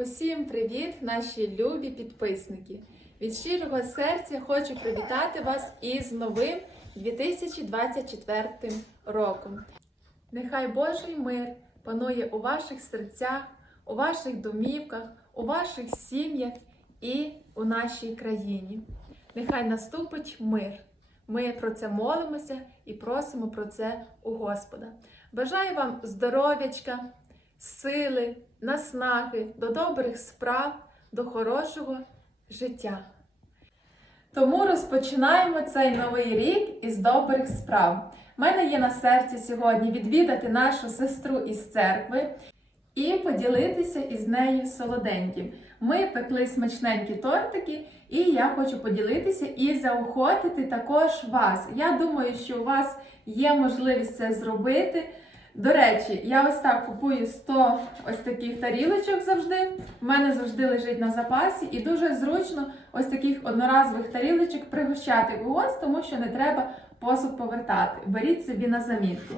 Усім привіт, наші любі підписники! Від щирого серця хочу привітати вас із новим 2024 роком. Нехай Божий мир панує у ваших серцях, у ваших домівках, у ваших сім'ях і у нашій країні. Нехай наступить мир. Ми про це молимося і просимо про це у Господа. Бажаю вам здоров'ячка, сили, наснаги, до добрих справ, до хорошого життя. Тому розпочинаємо цей новий рік із добрих справ. У мене є на серці сьогодні відвідати нашу сестру із церкви і поділитися із нею солоденьким. Ми пекли смачненькі тортики, і я хочу поділитися і заохотити також вас. Я думаю, що у вас є можливість це зробити. До речі, я ось так купую 100 ось таких тарілочок завжди. У мене завжди лежить на запасі, і дуже зручно ось таких одноразових тарілочок пригощати когось, тому що не треба посуд повертати. Беріть собі на замітку.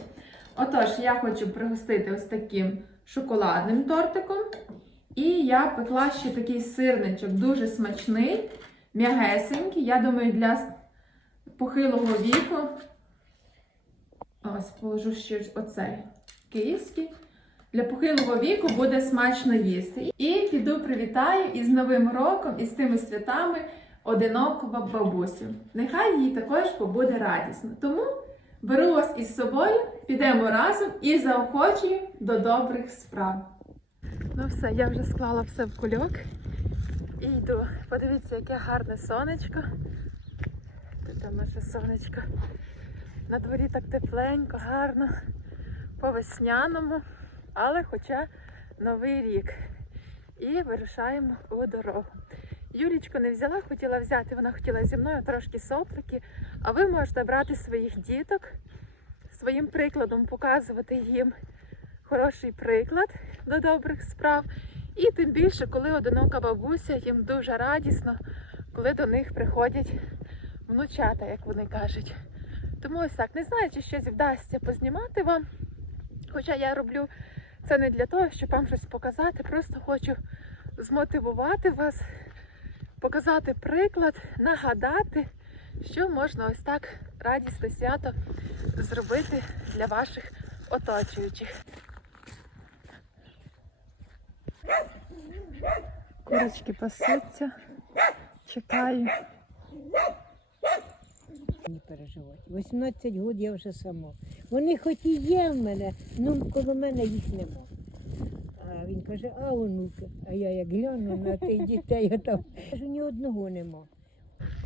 Отож, я хочу пригостити ось таким шоколадним тортиком. І я пекла ще такий сирничок, дуже смачний, м'ягесенький. Я думаю, для похилого віку. Ось, положу ще оцей київський. Для похилого віку буде смачно їсти. І піду привітаю із Новим роком, із тими святами одиноку бабусю. Нехай їй також побуде радісно. Тому беру вас із собою, підемо разом і заохочую до добрих справ. Ну все, я вже склала все в кульок і йду. Подивіться, яке гарне сонечко. Тут там наше сонечко. На дворі так тепленько, гарно, по весняному, але хоча новий рік. І вирушаємо у дорогу. Юлічку не взяла, хотіла взяти, вона хотіла зі мною трошки соплики, а ви можете брати своїх діток, своїм прикладом показувати їм хороший приклад до добрих справ. І тим більше, коли одинока бабуся, їм дуже радісно, коли до них приходять внучата, як вони кажуть. Тому ось так, не знаю, чи щось вдасться познімати вам. Хоча я роблю це не для того, щоб вам щось показати, просто хочу змотивувати вас, показати приклад, нагадати, що можна ось так радісне свято зробити для ваших оточуючих. Курочки пасуться, чекаю. Переживати. 18 років я вже сама. Вони хоч і є в мене, ну коло мене їх нема. А він каже, а онуки. А я як гляну на тих дітей, а там кажу, ні одного нема.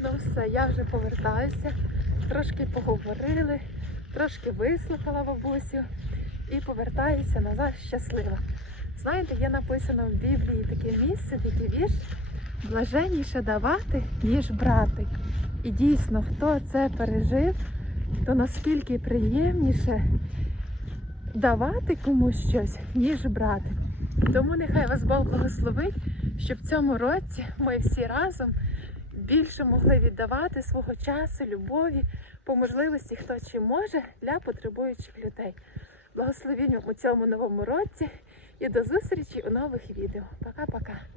Ну все, я вже повертаюся. Трошки поговорили, трошки вислухала бабусю і повертаюся назад щаслива. Знаєте, є написано в Біблії таке місце, такий вірш. Блаженніше давати, ніж брати. І дійсно, хто це пережив, то наскільки приємніше давати комусь щось, ніж брати. Тому нехай вас Бог благословить, щоб в цьому році ми всі разом більше могли віддавати свого часу, любові, по можливості, хто чи може, для потребуючих людей. Благословінь у цьому новому році і до зустрічі у нових відео. Пока-пока.